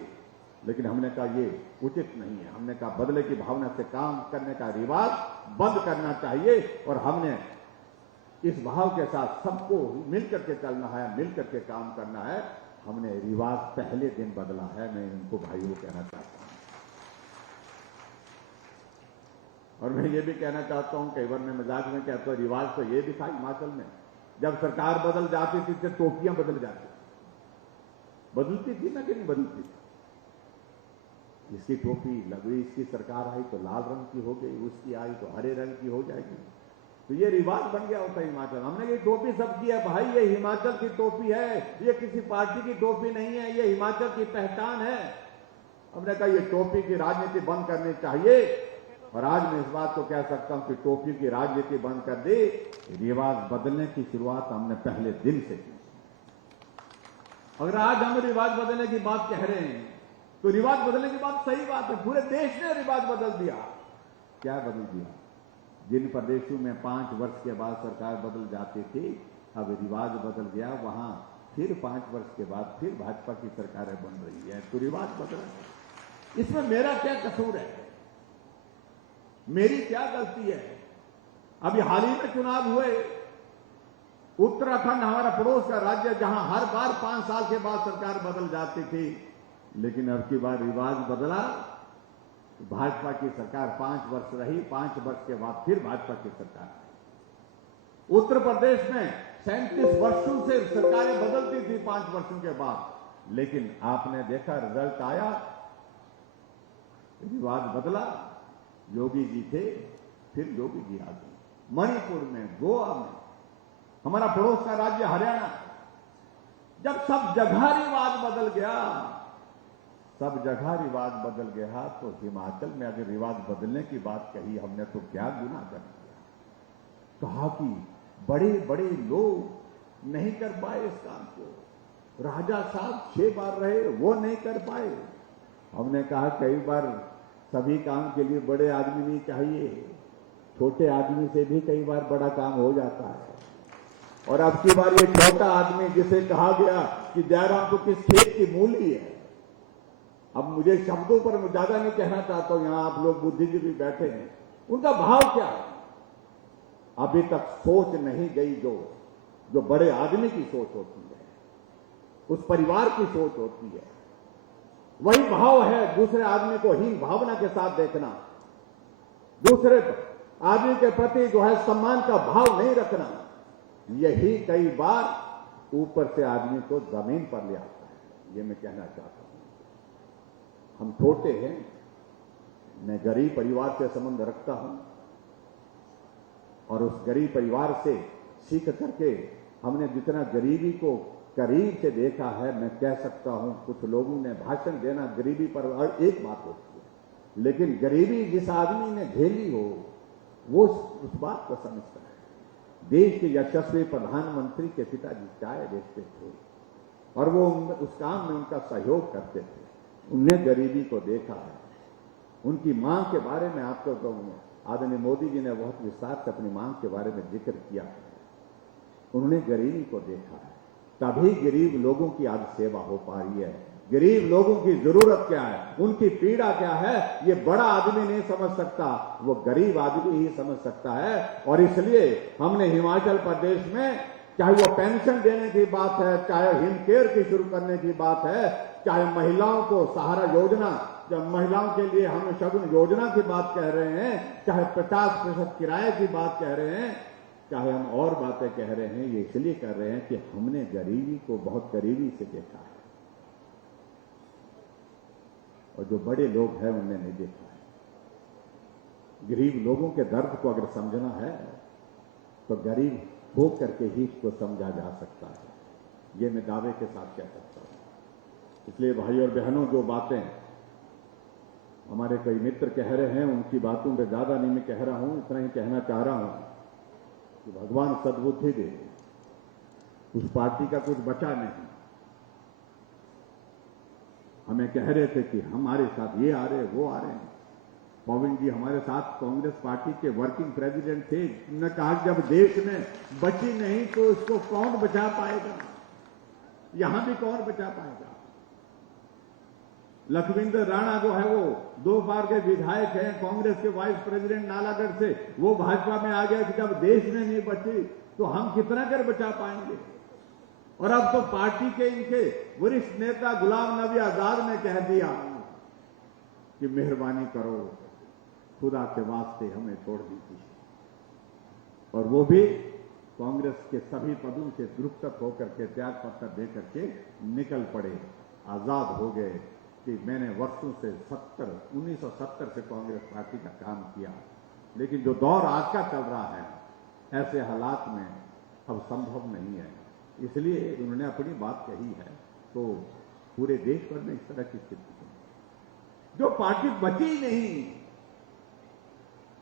लेकिन हमने कहा ये उचित नहीं है। हमने कहा बदले की भावना से काम करने का रिवाज बंद करना चाहिए और हमने इस भाव के साथ सबको मिलकर के चलना है, मिलकर के काम करना है। हमने रिवाज पहले दिन बदला है, मैं इनको भाइयों को कहना चाहता हूं। और मैं ये भी कहना चाहता हूं, कई बार मैं मजाक में कहता हूं, रिवाज तो ये भी था हिमाचल में, जब सरकार बदल जाती थी तो टोपियां बदल जाती, बदलती थी ना कि नहीं बदलती थी। इसकी टोपी लगी, इसकी सरकार आई तो लाल रंग की हो गई, उसकी आई तो हरे रंग की हो जाएगी। तो ये रिवाज बन गया होता है हिमाचल। हमने ये टोपी सबकी है भाई, ये हिमाचल की टोपी है, ये किसी पार्टी की टोपी नहीं है, ये हिमाचल की पहचान है। हमने कहा ये टोपी की राजनीति बंद करनी चाहिए और आज मैं इस बात को कह सकता हूं कि टोपी की राजनीति बंद कर दी। रिवाज बदलने की शुरुआत हमने पहले दिन से की। अगर आज हम रिवाज बदलने की बात कह रहे हैं तो रिवाज बदलने की बात सही बात है, पूरे देश ने रिवाज बदल दिया। क्या बदल दिया? जिन प्रदेशों में 5 वर्ष के बाद सरकार बदल जाती थी, अब रिवाज बदल गया, वहां फिर 5 वर्ष के बाद फिर भाजपा की सरकारें बन रही है, तो रिवाज बदला। इसमें मेरा क्या कसूर है? मेरी क्या गलती है? अभी हाल ही में चुनाव हुए, उत्तराखंड हमारा पड़ोस का राज्य जहां हर बार 5 साल के बाद सरकार बदल जाती थी, लेकिन अब की बार रिवाज बदला। भाजपा की सरकार 5 वर्ष रही, 5 वर्ष के बाद फिर भाजपा की सरकार आई। उत्तर प्रदेश में 37 वर्षों से सरकारें बदलती थी 5 वर्षों के बाद, लेकिन आपने देखा रिजल्ट आया, रिवाज बदला। योगी जी थे, फिर योगी जी आ गए। मणिपुर में, गोवा में, हमारा पड़ोस का राज्य हरियाणा, जब सब जगह रिवाज बदल गया, सब जगह रिवाज बदल गया, तो हिमाचल में अगर रिवाज बदलने की बात कही हमने तो क्या गुनाह कर दिया। कहा कि बड़े बड़े लोग नहीं कर पाए इस काम को, राजा साहब 6 बार रहे, वो नहीं कर पाए। हमने कहा कई बार सभी काम के लिए बड़े आदमी नहीं चाहिए, छोटे आदमी से भी कई बार बड़ा काम हो जाता है। और अब की बार ये छोटा आदमी जिसे कहा गया कि जयराम तो किस खेत की मूली है, अब मुझे शब्दों पर मैं ज्यादा नहीं कहना चाहता हूं, यहां आप लोग बुद्धिजीवी बैठे हैं, उनका भाव क्या है? अभी तक सोच नहीं गई जो बड़े आदमी की सोच होती है, उस परिवार की सोच होती है, वही भाव है। दूसरे आदमी को हीन भावना के साथ देखना, दूसरे आदमी के प्रति जो है सम्मान का भाव नहीं रखना, यही कई बार ऊपर से आदमी को जमीन पर ले आता है। ये मैं कहना चाहता हूं। हम छोटे हैं, मैं गरीब परिवार से संबंध रखता हूं और उस गरीब परिवार से सीख करके हमने जितना गरीबी को करीब से देखा है, मैं कह सकता हूं कुछ लोगों ने भाषण देना गरीबी पर और एक बात होती है, लेकिन गरीबी जिस आदमी ने झेली हो वो उस बात को समझता है। देश के यशस्वी प्रधानमंत्री के पिताजी चाय बेचते थे और वो उस काम में उनका सहयोग करते थे। उनने गरीबी को देखा है। उनकी मांग के बारे में आपको कहूंगा, आदरणीय मोदी जी ने बहुत विस्तार से अपनी मांग के बारे में जिक्र किया है। उन्होंने गरीबी को देखा है, तभी गरीब लोगों की आज सेवा हो पा रही है। गरीब लोगों की जरूरत क्या है, उनकी पीड़ा क्या है, ये बड़ा आदमी नहीं समझ सकता, वो गरीब आदमी ही समझ सकता है। और इसलिए हमने हिमाचल प्रदेश में, चाहे वो पेंशन देने की बात है, चाहे हिम केयर की शुरू करने की बात है, चाहे महिलाओं को सहारा योजना, जब महिलाओं के लिए हम शगुन योजना की बात कह रहे हैं, चाहे 50% किराए की बात कह रहे हैं, चाहे हम और बातें कह रहे हैं, ये इसलिए कर रहे हैं कि हमने गरीबी को बहुत करीबी से देखा है और जो बड़े लोग हैं उनने नहीं देखा है। गरीब लोगों के दर्द को अगर समझना है तो गरीब हो करके ही इसको समझा जा सकता है। ये मैं दावे के साथ कह सकता हूं। इसलिए भाई और बहनों, जो बातें हमारे कई मित्र कह रहे हैं उनकी बातों पे ज्यादा नहीं मैं कह रहा हूं, इतना ही कहना चाह रहा हूं कि भगवान सद्बुद्धि दे। उस पार्टी का कुछ बचा नहीं। हमें कह रहे थे कि हमारे साथ ये आ रहे वो आ रहे हैं। पवन जी हमारे साथ कांग्रेस पार्टी के वर्किंग प्रेसिडेंट थे। उन्होंने कहा जब देश में बची नहीं तो इसको कौन बचा पाएगा, यहां भी कौन बचा पाएगा। लखविंदर राणा जो है वो 2 बार के विधायक हैं, कांग्रेस के वाइस प्रेसिडेंट नालागढ़ से, वो भाजपा में आ गया कि जब देश में नहीं बची तो हम कितना कर बचा पाएंगे। और अब तो पार्टी के इनके वरिष्ठ नेता गुलाम नबी आजाद ने कह दिया कि मेहरबानी करो, खुदा के वास्ते हमें छोड़ दीजिए। और वो भी कांग्रेस के सभी पदों से दुरुस्त होकर के त्याग पत्र दे करके निकल पड़े, आजाद हो गए। कि मैंने वर्षों से 1970 से कांग्रेस पार्टी का काम किया, लेकिन जो दौर आज का चल रहा है ऐसे हालात में अब संभव नहीं है। इसलिए उन्होंने अपनी बात कही है तो पूरे देश भर में इस तरह की स्थिति है। जो पार्टी बची ही नहीं।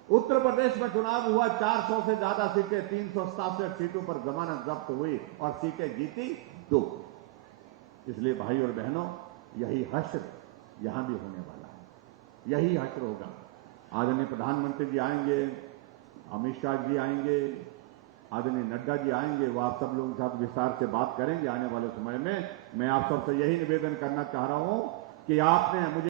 उत्तर प्रदेश में चुनाव हुआ, 400 से ज्यादा सीटें, 367 सीटों पर जमानत जब्त हुई और सीटें जीती 2। इसलिए भाई और बहनों, यही हश्र यहां भी होने वाला है, यही हश्र होगा। आदरणीय प्रधानमंत्री जी आएंगे, अमित शाह जी आएंगे, आदरणीय नड्डा जी आएंगे, वो आप सब लोगों के साथ विस्तार से बात करेंगे आने वाले समय में। मैं आप सबसे यही निवेदन करना चाह रहा हूं कि आपने मुझे